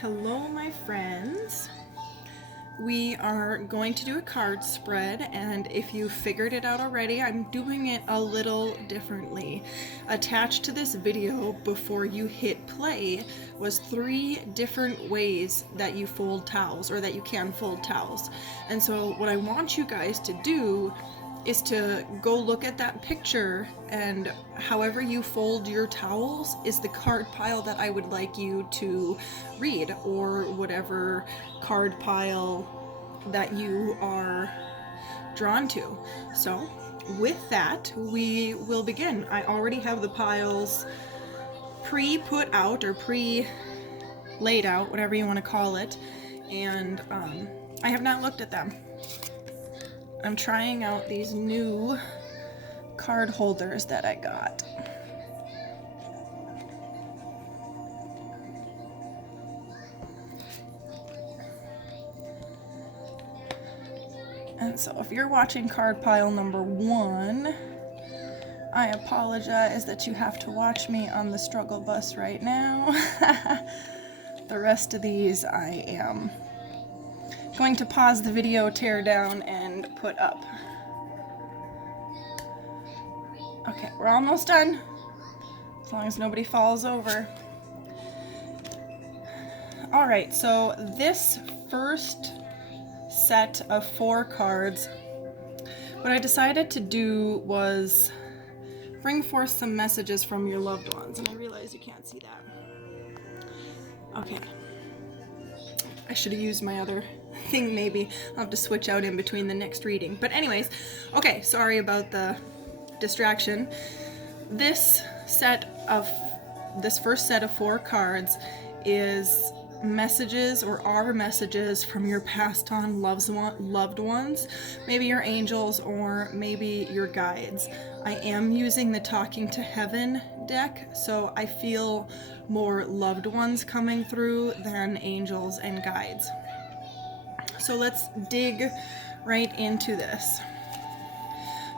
Hello, my friends. We are going to do a card spread, and if you figured it out already, I'm doing it a little differently. Attached to this video before you hit play was 3 different ways that you fold towels, or that you can fold towels. And so what I want you guys to do is to go look at that picture, and however you fold your towels is the card pile that I would like you to read, or whatever card pile that you are drawn to. So with that, we will begin. I already have the piles pre-put out, or pre-laid out, whatever you want to call it, and I have not looked at them. I'm trying out these new card holders that I got. And so if you're watching card pile number 1, I apologize that you have to watch me on the struggle bus right now. The rest of these I am going to pause the video, tear down, and put up. Okay, we're almost done. As long as nobody falls over. Alright, so this first set of 4 cards, what I decided to do was bring forth some messages from your loved ones. And I realize you can't see that. Okay. I should have used my other thing maybe. I'll have to switch out in between the next reading. But anyways, okay, sorry about the distraction. This first set of 4 cards is messages, or are messages from your passed on loved ones, maybe your angels, or maybe your guides. I am using the Talking to Heaven deck, so I feel more loved ones coming through than angels and guides. So let's dig right into this.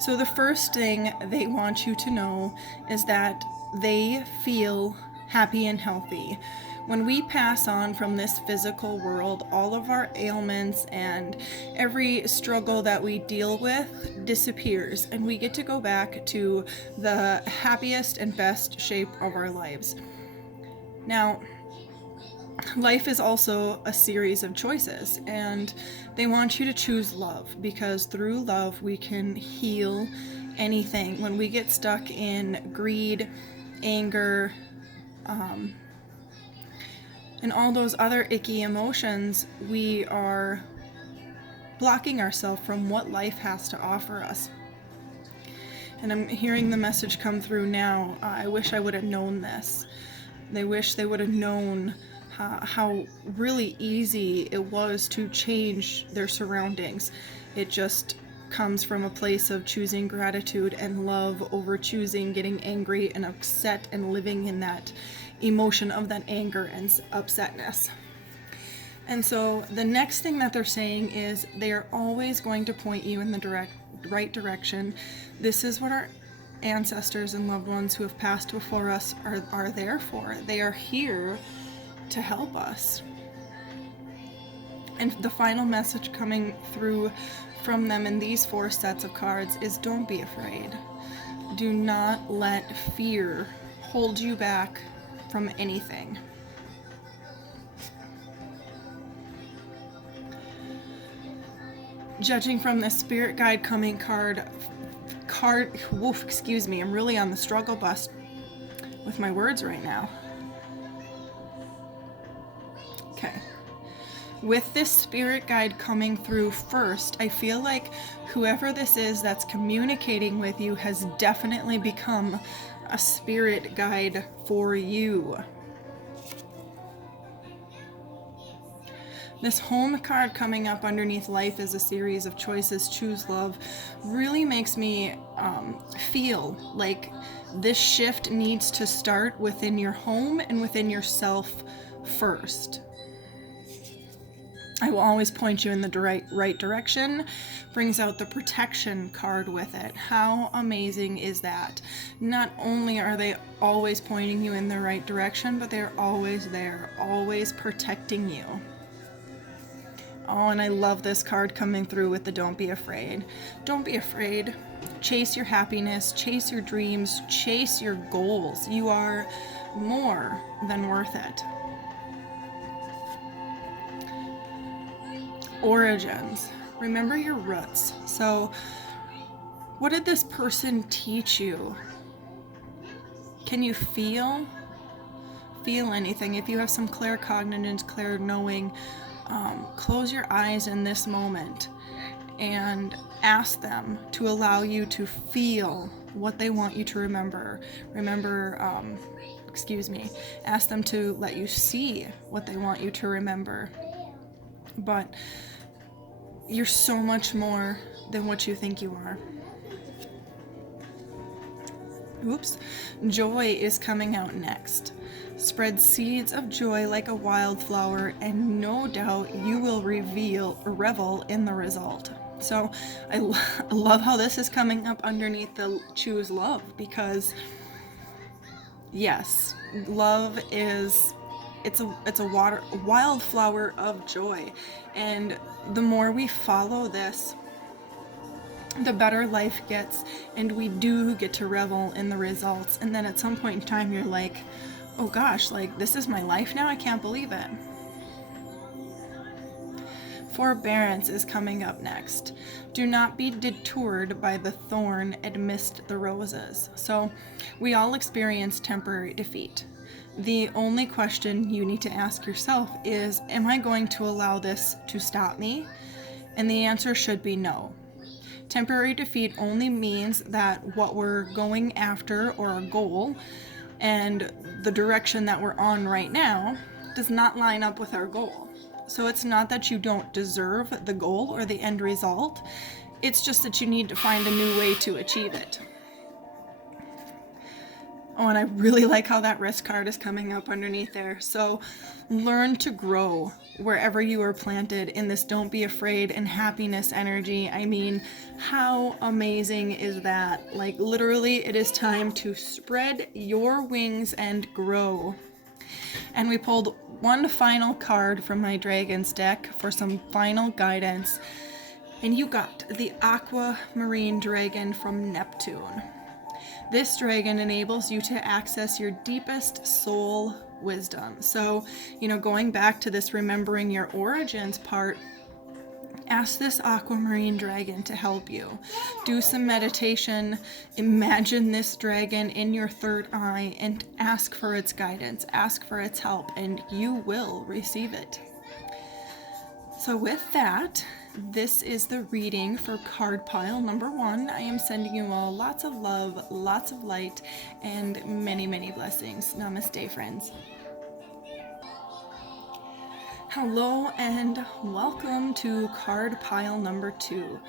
So the first thing they want you to know is that they feel happy and healthy. When we pass on from this physical world, all of our ailments and every struggle that we deal with disappears, and we get to go back to the happiest and best shape of our lives. Now, life is also a series of choices, and they want you to choose love, because through love we can heal anything. When we get stuck in greed, anger, and all those other icky emotions, we are blocking ourselves from what life has to offer us. And I'm hearing the message come through now. I wish I would have known this. They wish they would have known how really easy it was to change their surroundings. It just comes from a place of choosing gratitude and love over choosing getting angry and upset and living in that emotion of that anger and upsetness. And so the next thing that they're saying is they are always going to point you in the right direction. This is what our ancestors and loved ones who have passed before us are there for. They are here to help us. And the final message coming through from them in these 4 sets of cards is don't be afraid. Do not let fear hold you back from anything. Judging from the spirit guide coming card, excuse me, I'm really on the struggle bus with my words right now. Okay. With this spirit guide coming through first, I feel like whoever this is that's communicating with you has definitely become a spirit guide for you. This home card coming up underneath life is a series of choices, choose love, really makes me feel like this shift needs to start within your home and within yourself first. I will always point you in the right direction. Brings out the protection card with it. How amazing is that? Not only are they always pointing you in the right direction, but they're always there, always protecting you. Oh, and I love this card coming through with the don't be afraid. Don't be afraid. Chase your happiness, chase your dreams, chase your goals. You are more than worth it. Origins. Remember your roots. So, what did this person teach you? Can you feel anything? If you have some claircognizance, clear knowing, close your eyes in this moment and ask them to allow you to feel what they want you to remember. Ask them to let you see what they want you to remember. But you're so much more than what you think you are. Oops. Joy is coming out next. Spread seeds of joy like a wildflower, and no doubt you will revel in the result. So I love how this is coming up underneath the choose love, because yes, love is it's a wildflower of joy, and the more we follow this, the better life gets, and we do get to revel in the results. And then at some point in time you're like, oh gosh, like this is my life now, I can't believe it. Forbearance is coming up next. Do not be detoured by the thorn amidst the roses. So we all experience temporary defeat. The only question you need to ask yourself is, am I going to allow this to stop me? And the answer should be no. Temporary defeat only means that what we're going after, or our goal, and the direction that we're on right now does not line up with our goal. So it's not that you don't deserve the goal or the end result. It's just that you need to find a new way to achieve it. Oh, and I really like how that risk card is coming up underneath there. So learn to grow wherever you are planted in this don't be afraid and happiness energy. I mean, how amazing is that? Like literally, it is time to spread your wings and grow. And we pulled one final card from my Dragons deck for some final guidance. And you got the Aquamarine Dragon from Neptune. This dragon enables you to access your deepest soul wisdom. So, going back to this remembering your origins part, ask this aquamarine dragon to help you. Do some meditation, imagine this dragon in your third eye, and ask for its guidance, ask for its help, and you will receive it. So with that, this is the reading for card pile number 1. I am sending you all lots of love, lots of light, and many, many blessings. Namaste, friends. Hello and welcome to card pile number 2.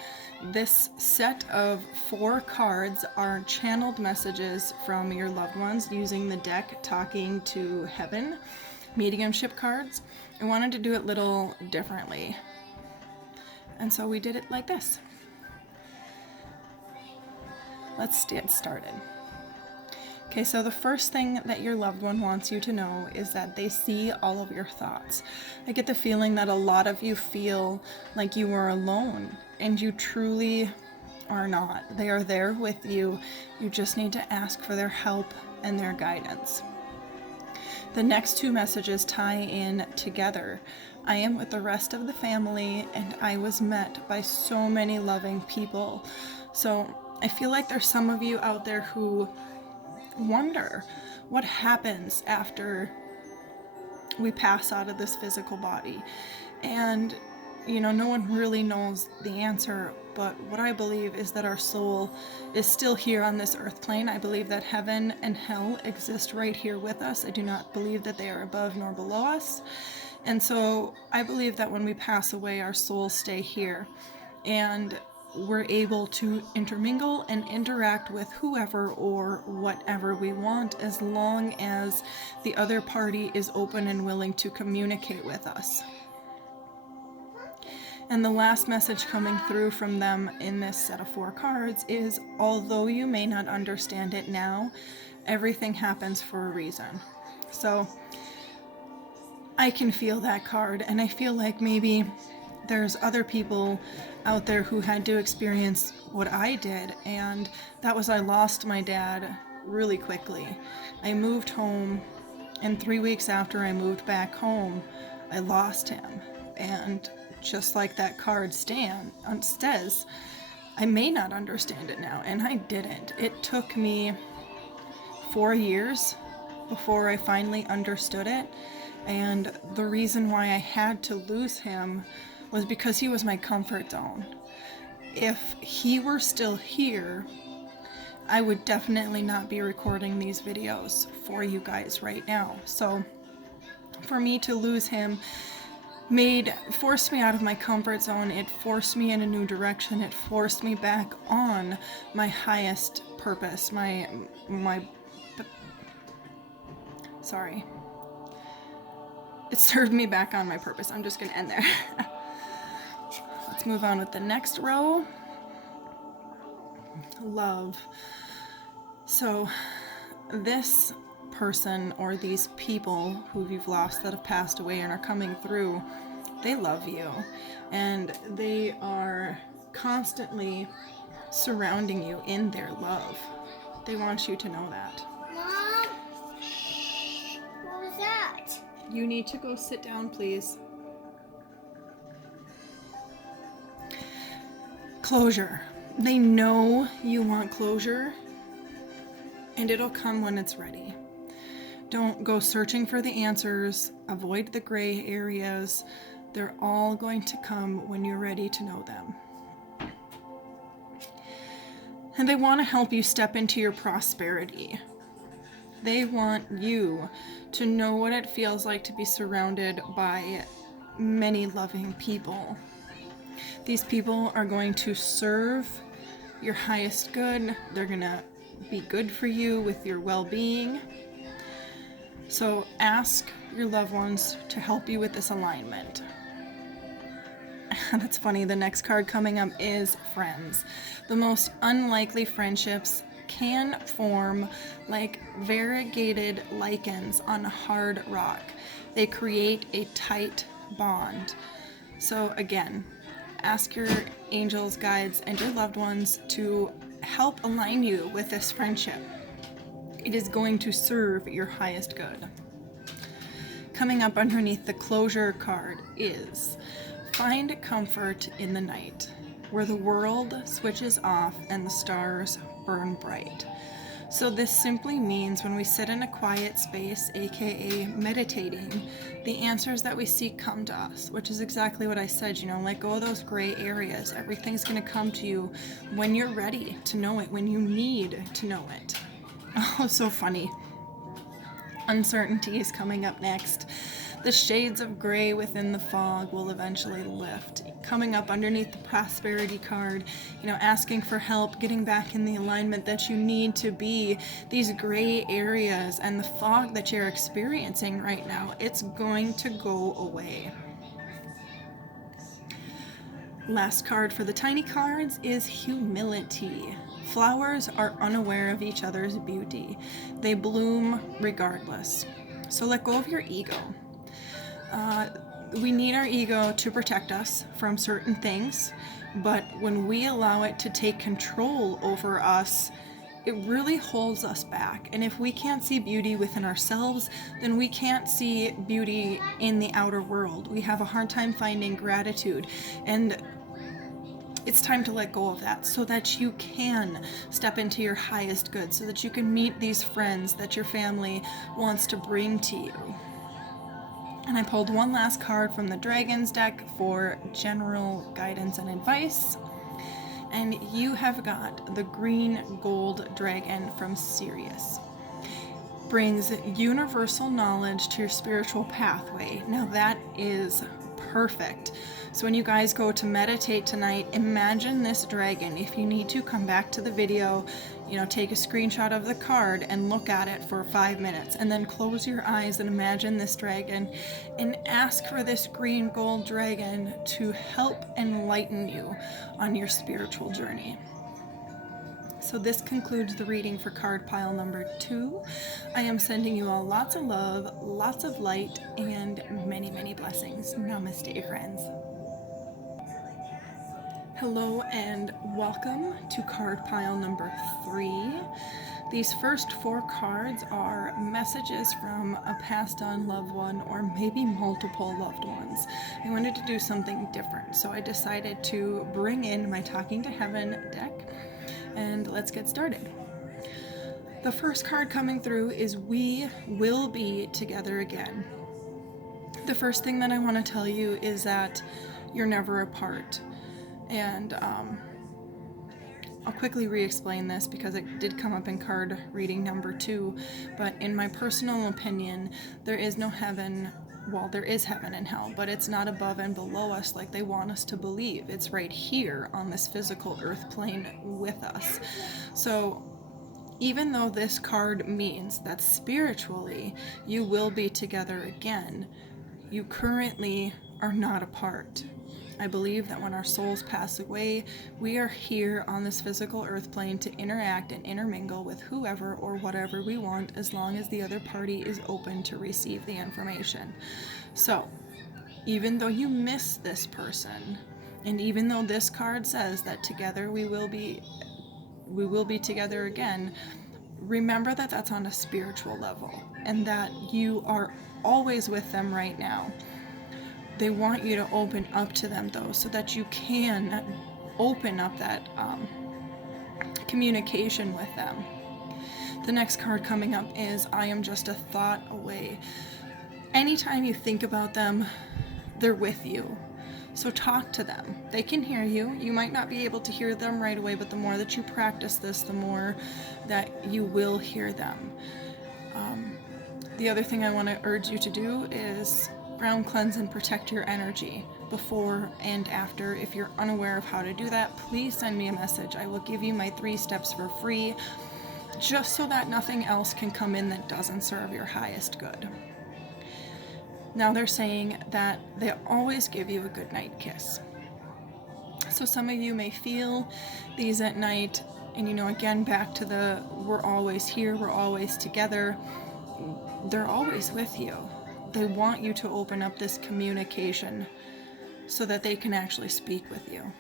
This set of 4 cards are channeled messages from your loved ones using the deck Talking to Heaven mediumship cards. I wanted to do it a little differently, and so we did it like this. Let's get started. Okay, so the first thing that your loved one wants you to know is that they see all of your thoughts. I get the feeling that a lot of you feel like you are alone, and you truly are not. They are there with you. You just need to ask for their help and their guidance. The next 2 messages tie in together. I am with the rest of the family, and I was met by so many loving people. So I feel like there's some of you out there who wonder what happens after we pass out of this physical body. And no one really knows the answer, but what I believe is that our soul is still here on this earth plane. I believe that heaven and hell exist right here with us. I do not believe that they are above nor below us. And so I believe that when we pass away, our souls stay here, and we're able to intermingle and interact with whoever or whatever we want, as long as the other party is open and willing to communicate with us. And the last message coming through from them in this set of 4 cards is, although you may not understand it now, everything happens for a reason. So I can feel that card, and I feel like maybe there's other people out there who had to experience what I did, and that was I lost my dad really quickly. I moved home, and 3 weeks after I moved back home, I lost him. And just like that card says, I may not understand it now, and I didn't. It took me 4 years before I finally understood it, and the reason why I had to lose him was because he was my comfort zone. If he were still here, I would definitely not be recording these videos for you guys right now. So for me to lose him forced me out of my comfort zone. It forced me in a new direction. It forced me back on my highest purpose, it served me back on my purpose. I'm just gonna end there. Let's move on with the next row. Love. So this person or these people who you've lost that have passed away and are coming through, they love you, and they are constantly surrounding you in their love. They want you to know that. Mom, what was that? You need to go sit down, please. Closure. They know you want closure, and it'll come when it's ready. Don't go searching for the answers. Avoid the gray areas. They're all going to come when you're ready to know them. And they want to help you step into your prosperity. They want you to know what it feels like to be surrounded by many loving people. These people are going to serve your highest good. They're going to be good for you with your well-being. So ask your loved ones to help you with this alignment. That's funny, the next card coming up is friends. The most unlikely friendships can form like variegated lichens on hard rock. They create a tight bond. So again, ask your angels, guides, and your loved ones to help align you with this friendship. It is going to serve your highest good. Coming up underneath the closure card is find comfort in the night, where the world switches off and the stars burn bright. So this simply means when we sit in a quiet space, aka meditating, the answers that we seek come to us, which is exactly what I said, let go of those gray areas. Everything's going to come to you when you're ready to know it, when you need to know it. Oh, so funny. Uncertainty is coming up next. The shades of gray within the fog will eventually lift. Coming up underneath the prosperity card, asking for help, getting back in the alignment that you need to be. These gray areas and the fog that you're experiencing right now, it's going to go away. Last card for the tiny cards is humility. Flowers are unaware of each other's beauty. They bloom regardless. So let go of your ego. We need our ego to protect us from certain things, but when we allow it to take control over us, it really holds us back. And if we can't see beauty within ourselves, then we can't see beauty in the outer world. We have a hard time finding gratitude, and it's time to let go of that so that you can step into your highest good, so that you can meet these friends that your family wants to bring to you. And I pulled one last card from the Dragons deck for general guidance and advice. And you have got the green gold dragon from Sirius. Brings universal knowledge to your spiritual pathway. Now that is perfect. So when you guys go to meditate tonight, imagine this dragon. If you need to, come back to the video, take a screenshot of the card and look at it for 5 minutes, and then close your eyes and imagine this dragon and ask for this green gold dragon to help enlighten you on your spiritual journey. So this concludes the reading for card pile number 2. I am sending you all lots of love, lots of light, and many, many blessings. Namaste, friends. Hello and welcome to card pile number 3. These first 4 cards are messages from a passed on loved one or maybe multiple loved ones. I wanted to do something different, so I decided to bring in my Talking to Heaven deck, and let's get started. The first card coming through is We Will Be Together Again. The first thing that I want to tell you is that you're never apart. And I'll quickly re-explain this because it did come up in card reading number 2. But in my personal opinion, there is no heaven. Well, there is heaven and hell, but it's not above and below us like they want us to believe. It's right here on this physical earth plane with us. So even though this card means that spiritually you will be together again, you currently are not apart. I believe that when our souls pass away, we are here on this physical earth plane to interact and intermingle with whoever or whatever we want, as long as the other party is open to receive the information. So, even though you miss this person, and even though this card says that together we will be together again, remember that that's on a spiritual level, and that you are always with them right now. They want you to open up to them, though, so that you can open up that communication with them. The next card coming up is I am just a thought away. Anytime you think about them, they're with you. So talk to them. They can hear you. You might not be able to hear them right away, but the more that you practice this, the more that you will hear them. The other thing I want to urge you to do is ground, cleanse, and protect your energy before and after. If you're unaware of how to do that, please send me a message. I will give you my 3 steps for free, just so that nothing else can come in that doesn't serve your highest good. Now they're saying that they always give you a good night kiss. So some of you may feel these at night, and again, back to the we're always here, we're always together. They're always with you. They want you to open up this communication so that they can actually speak with you.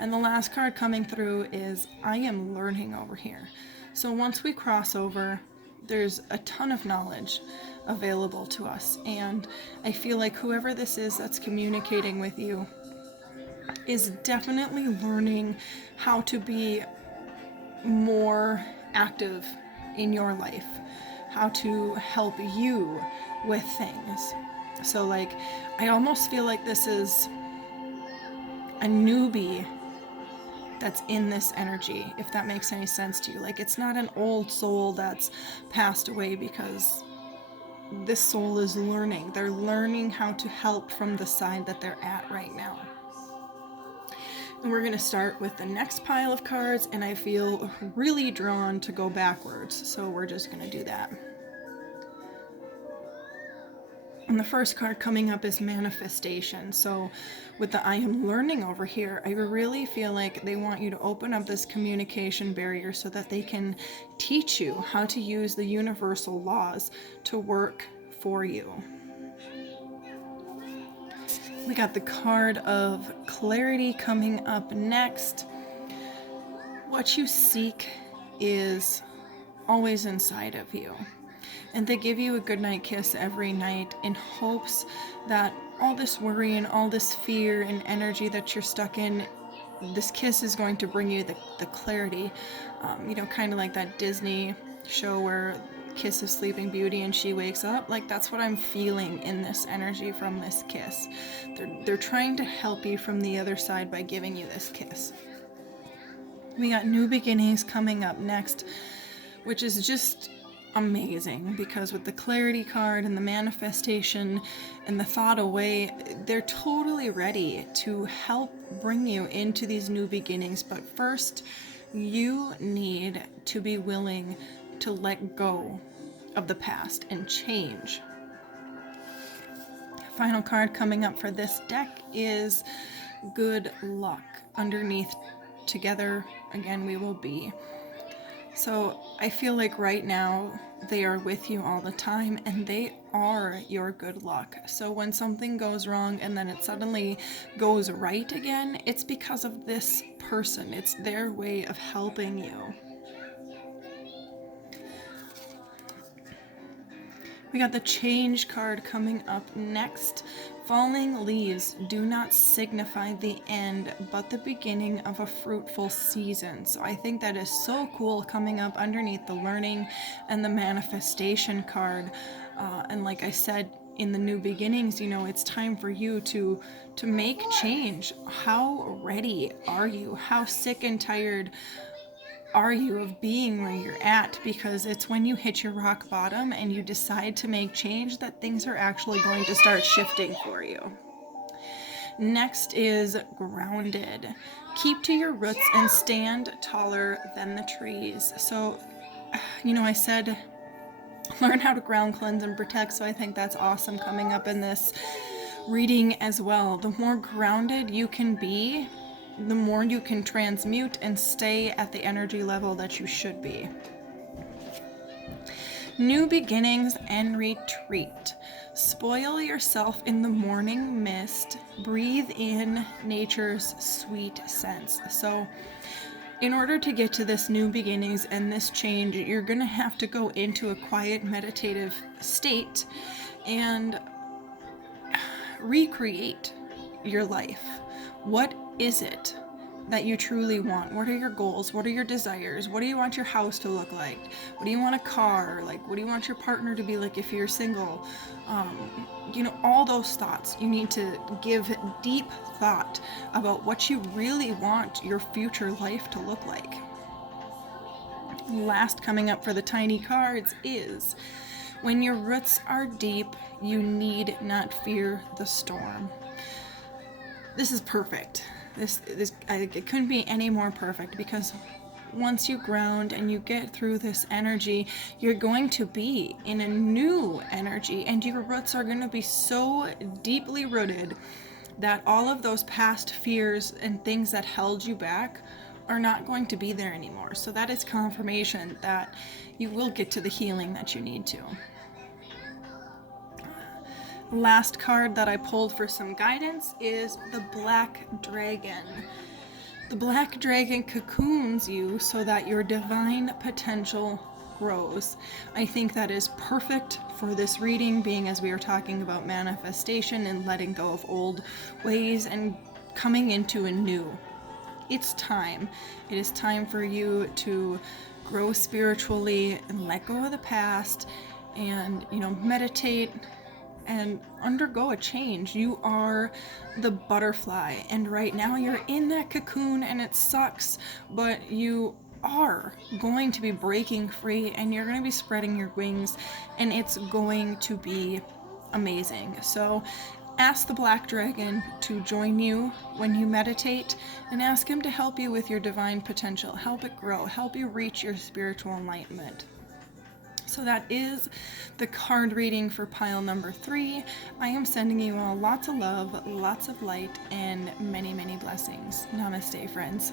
And the last card coming through is I am learning over here. So once we cross over, there's a ton of knowledge available to us. And I feel like whoever this is that's communicating with you is definitely learning how to be more active in your life, how to help you with things. So I almost feel like this is a newbie that's in this energy, if that makes any sense to you. It's not an old soul that's passed away, because this soul is learning. They're learning how to help from the side that they're at right now. And we're going to start with the next pile of cards, and I feel really drawn to go backwards, so we're just going to do that. And the first card coming up is manifestation. So with the I am learning over here, I really feel like they want you to open up this communication barrier so that they can teach you how to use the universal laws to work for you. We got the card of clarity coming up next. What you seek is always inside of you. And they give you a goodnight kiss every night in hopes that all this worry and all this fear and energy that you're stuck in, this kiss is going to bring you the clarity. Kind of like that Disney show where Kiss of Sleeping Beauty and she wakes up. That's what I'm feeling in this energy from this kiss. They're trying to help you from the other side by giving you this kiss. We got new beginnings coming up next, which is just amazing, because with the clarity card and the manifestation and the thought away, they're totally ready to help bring you into these new beginnings. But first, you need to be willing to let go of the past and change. Final card coming up for this deck is good luck. Underneath, together again we will be. So I feel like right now they are with you all the time, and they are your good luck. So when something goes wrong and then it suddenly goes right again, it's because of this person. It's their way of helping you. We got the change card coming up next. Falling leaves do not signify the end, but the beginning of a fruitful season. So I think that is so cool, coming up underneath the learning and the manifestation card. And like I said, in the new beginnings, it's time for you to make change. How ready are you? How sick and tired are you of being where you're at? Because it's when you hit your rock bottom and you decide to make change that things are actually going to start shifting for you. Next is grounded. Keep to your roots and stand taller than the trees. So, I said learn how to ground, cleanse, and protect. So I think that's awesome coming up in this reading as well. The more grounded you can be, the more you can transmute and stay at the energy level that you should be. New beginnings and retreat. Spoil yourself in the morning mist. Breathe in nature's sweet scents. So in order to get to this new beginnings and this change, you're going to have to go into a quiet meditative state and recreate your life. What is it that you truly want? What are your goals? What are your desires? What do you want your house to look like? What do you want a car like? What do you want your partner to be like if you're single? All those thoughts. You need to give deep thought about what you really want your future life to look like. Last coming up for the tiny cards is, when your roots are deep, you need not fear the storm. This is perfect. It couldn't be any more perfect, because once you ground and you get through this energy, you're going to be in a new energy, and your roots are going to be so deeply rooted that all of those past fears and things that held you back are not going to be there anymore. So that is confirmation that you will get to the healing that you need to. Last card that I pulled for some guidance is the Black Dragon. The Black Dragon cocoons you so that your divine potential grows. I think that is perfect for this reading, being as we are talking about manifestation and letting go of old ways and coming into a new. It's time. It is time for you to grow spiritually and let go of the past and, meditate and undergo a change. You are the butterfly, and right now you're in that cocoon and it sucks, but you are going to be breaking free and you're going to be spreading your wings, and it's going to be amazing. So ask the Black Dragon to join you when you meditate, and ask him to help you with your divine potential, help it grow, help you reach your spiritual enlightenment. So that is the card reading for pile number 3. I am sending you all lots of love, lots of light, and many, many blessings. Namaste, friends.